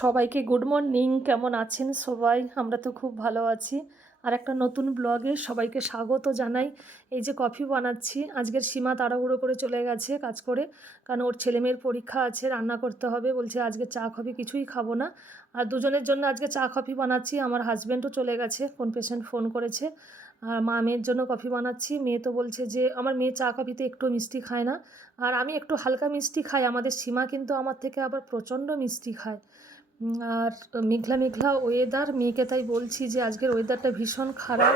সবাইকে good morning. কেমন আছেন সবাই? আমরা তো খুব ভালো আছি। আর একটা নতুন ব্লগে সবাইকে স্বাগত জানাই। এই যে কফি বানাচ্ছি। আজকের সীমা তাড়াহুড়ো করে চলে গেছে কাজ করে, কারণ ওর ছেলেমেয়ের পরীক্ষা আছে, রান্না করতে হবে। বলছে আজকে চা কফি কিছুই খাবো না। আর দুজনের জন্য আজকে চা কফি বানাচ্ছি। আমার হাজব্যান্ডও চলে গেছে, কোন পেশেন্ট ফোন করেছে। আর মা মেয়ের জন্য কফি বানাচ্ছি। মেয়ে তো বলছে যে আমার মেয়ে চা কফিতে একটু মিষ্টি খায় না, আর আমি একটু হালকা মিষ্টি খাই। আমাদের সীমা কিন্তু আমার থেকে আবার প্রচণ্ড মিষ্টি খায়। আর মেঘলা মেঘলা ওয়েদার, মেয়েকে তাই বলছি যে আজকের ওয়েদারটা ভীষণ খারাপ।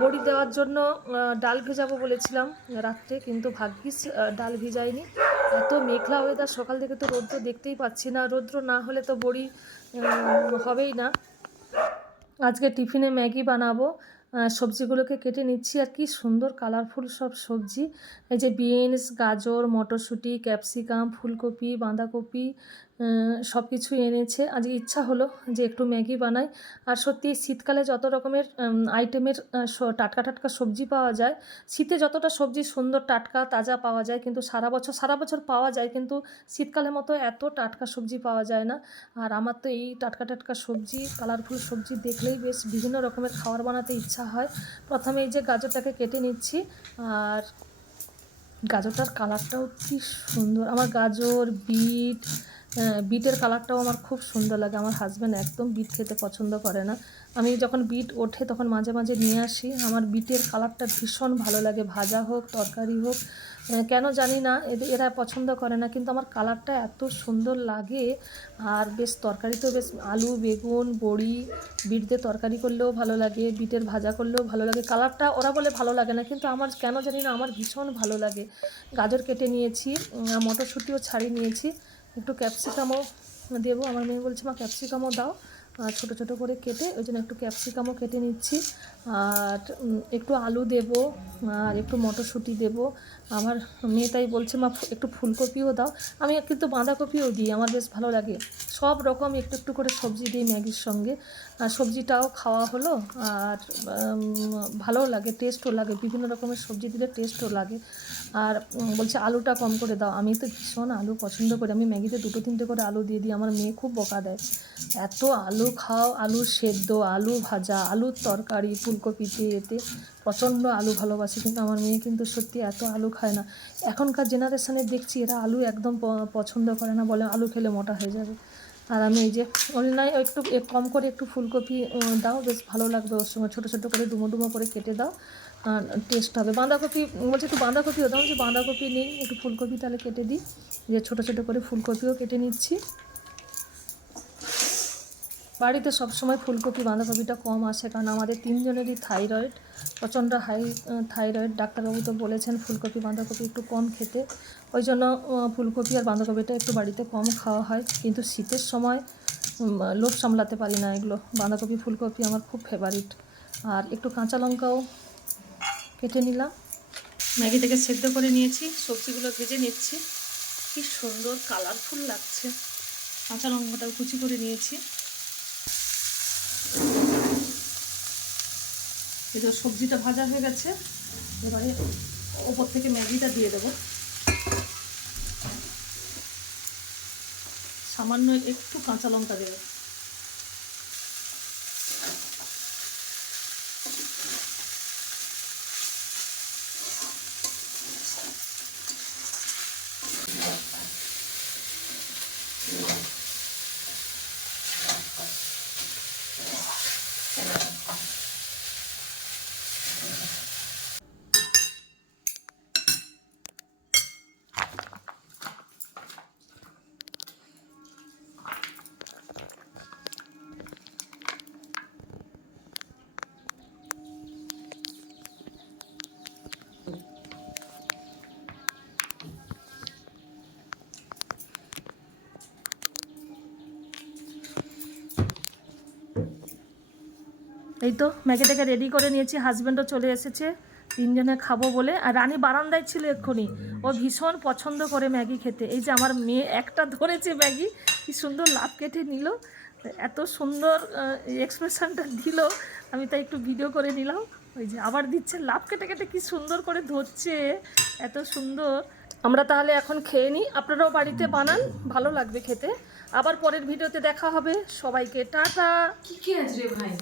বড়ি দেওয়ার জন্য ডাল ভেজাবো বলেছিলাম রাত্রে, কিন্তু ভাগ্যিস ডাল ভিজাইনি। এত মেঘলা ওয়েদার, সকাল থেকে তো রৌদ্র দেখতেই পাচ্ছি না। রৌদ্র না হলে তো বড়ি হবেই না। আজকে টিফিনে ম্যাগি বানাবো। সবজিগুলোকে কেটে নিচ্ছি, আর কি সুন্দর কালারফুল সব সবজি। এই যে বিনস, গাজর, মটরশুঁটি, ক্যাপসিকাম, ফুলকপি, বাঁধাকপি সব কিছু এনেছে। আজ ইচ্ছা হলো যে একটু ম্যাগি বানাই। আর সত্যি শীতকালে যত রকমের আইটেমের টাটকা টাটকা সবজি পাওয়া যায়, শীতে যতটা সবজি সুন্দর টাটকা তাজা পাওয়া যায়, কিন্তু সারা বছর পাওয়া যায়, কিন্তু শীতকালের মতো এত টাটকা সবজি পাওয়া যায় না। আর আমার তো এই টাটকা টাটকা সবজি, কালারফুল সবজি দেখলেই বেশ বিভিন্ন রকমের খাবার বানাতে ইচ্ছা হয়। প্রথমে এই যে গাজরটাকে কেটে নিচ্ছি, আর গাজরটার কালারটাও কি সুন্দর। আমার গাজর, বিটের কালারটাও আমার খুব সুন্দর লাগে। আমার হাজব্যান্ড একদম বিট খেতে পছন্দ করে না। আমি যখন বিট ওঠে তখন মাঝে মাঝে নিয়ে আসি। আমার বিটের কালারটা ভীষণ ভালো লাগে, ভাজা হোক তরকারি হোক। কেন জানি না এরা পছন্দ করে না, কিন্তু আমার কালারটা এত সুন্দর লাগে। আর বেশ তরকারিতেও বেশ আলু, বেগুন, বড়ি, বিট দিয়ে তরকারি করলেও ভালো লাগে, বিটের ভাজা করলেও ভালো লাগে। কালারটা ওরা বলে ভালো লাগে না, কিন্তু আমার কেন জানি না আমার ভীষণ ভালো লাগে। গাজর কেটে নিয়েছি, মটরশুঁটিও ছাড়িয়ে নিয়েছি, একটু ক্যাপসিকামও দেবো। আমার মেয়ে বলছে মা ক্যাপসিকামও দাও, ছোটো ছোটো করে কেটে, ওই জন্য একটু ক্যাপসিকামও কেটে নিচ্ছি। আর একটু আলু দেব, আর একটু মটরশুঁটি দেব। আমার মেয়ে তাই বলছে মা একটু ফুলকপিও দাও। আমি কিন্তু বাঁধাকপিও দিই, আমার বেশ ভালো লাগে। সব রকম একটু একটু করে সবজি দিই ম্যাগির সঙ্গে। সবজিটাও খাওয়া হলো, আর ভালোও লাগে, টেস্টও লাগে। বিভিন্ন রকমের সবজি দিলে টেস্টও লাগে। আর বলছে আলুটা কম করে দাও। আমি তো ভীষণ আলু পছন্দ করি, আমি ম্যাগিতে 2-3টে করে আলু দিয়ে দিই। আমার মেয়ে খুব বকা দেয়, এত আলু খাও, আলু সেদ্ধ, আলু ভাজা, আলুর তরকারি, ফুলকপিতে, এতে প্রচণ্ড আলু ভালোবাসে। কিন্তু আমার মেয়ে কিন্তু সত্যি এত আলু খায় না। এখনকার জেনারেশানে দেখছি এরা আলু একদম পছন্দ করে না, বলে আলু খেলে মোটা হয়ে যাবে। আর আমি এই যে অনলাইনে একটু কম করে একটু ফুলকপি দাও, বেশ ভালো লাগবে। ওর সঙ্গে ছোটো ছোটো করে ডুমো ডুমো করে কেটে দাও, টেস্ট হবে। বাঁধাকপি বলছে একটু বাঁধাকপিও দাও, যে বাঁধাকপি নেই, একটু ফুলকপি তাহলে কেটে দিই। যে ছোটো ছোটো করে ফুলকপিও কেটে নিচ্ছি। বাড়িতে সবসময় ফুলকপি বাঁধাকপিটা কম আসে, কারণ আমাদের 3জনেরই থাইরয়েড, প্রচণ্ড হাই থাইরয়েড। ডাক্তারবাবু তো বলেছেন ফুলকপি বাঁধাকপি একটু কম খেতে, ওই জন্য ফুলকপি আর বাঁধাকপিটা একটু বাড়িতে কম খাওয়া হয়। কিন্তু শীতের সময় লোভ সামলাতে পারি না এগুলো। বাঁধাকপি ফুলকপি আমার খুব ফেভারিট। আর একটু কাঁচা লঙ্কাও কেটে নিলাম। ম্যাগি থেকে সেদ্ধ করে নিয়েছি, সবজিগুলো ভেজে নিচ্ছি। কি সুন্দর কালারফুল লাগছে। কাঁচা লঙ্কাটাও কুচি করে নিয়েছি। এই তো সবজিটা ভাজা হয়ে গেছে, এবারে ওপর থেকে ম্যাগিটা দিয়ে দেবো। সামান্য একটু কাঁচা লঙ্কা দেবো। এই তো ম্যাগিটাকে রেডি করে নিয়েছি, হাজব্যান্ডও চলে এসেছে, 3জনে খাবো বলে। আর রানী বারান্দায় ছিল এক্ষুনি, ও ভীষণ পছন্দ করে ম্যাগি খেতে। এই যে আমার মেয়ে একটা ধরেছে ম্যাগি, কি সুন্দর লাভ কেটে নিল, এত সুন্দর এক্সপ্রেশনটা দিল, আমি তাই একটু ভিডিও করে নিলাম। ওই যে আবার দিচ্ছে, লাভ কেটে কেটে কি সুন্দর করে ধরছে, এত সুন্দর। আমরা তাহলে এখন খেয়ে নিই, আপনারাও বাড়িতে বানান, ভালো লাগবে খেতে। আবার পরের ভিডিওতে দেখা হবে। সবাইকে টাটা। কি কি আছে রে ভাই?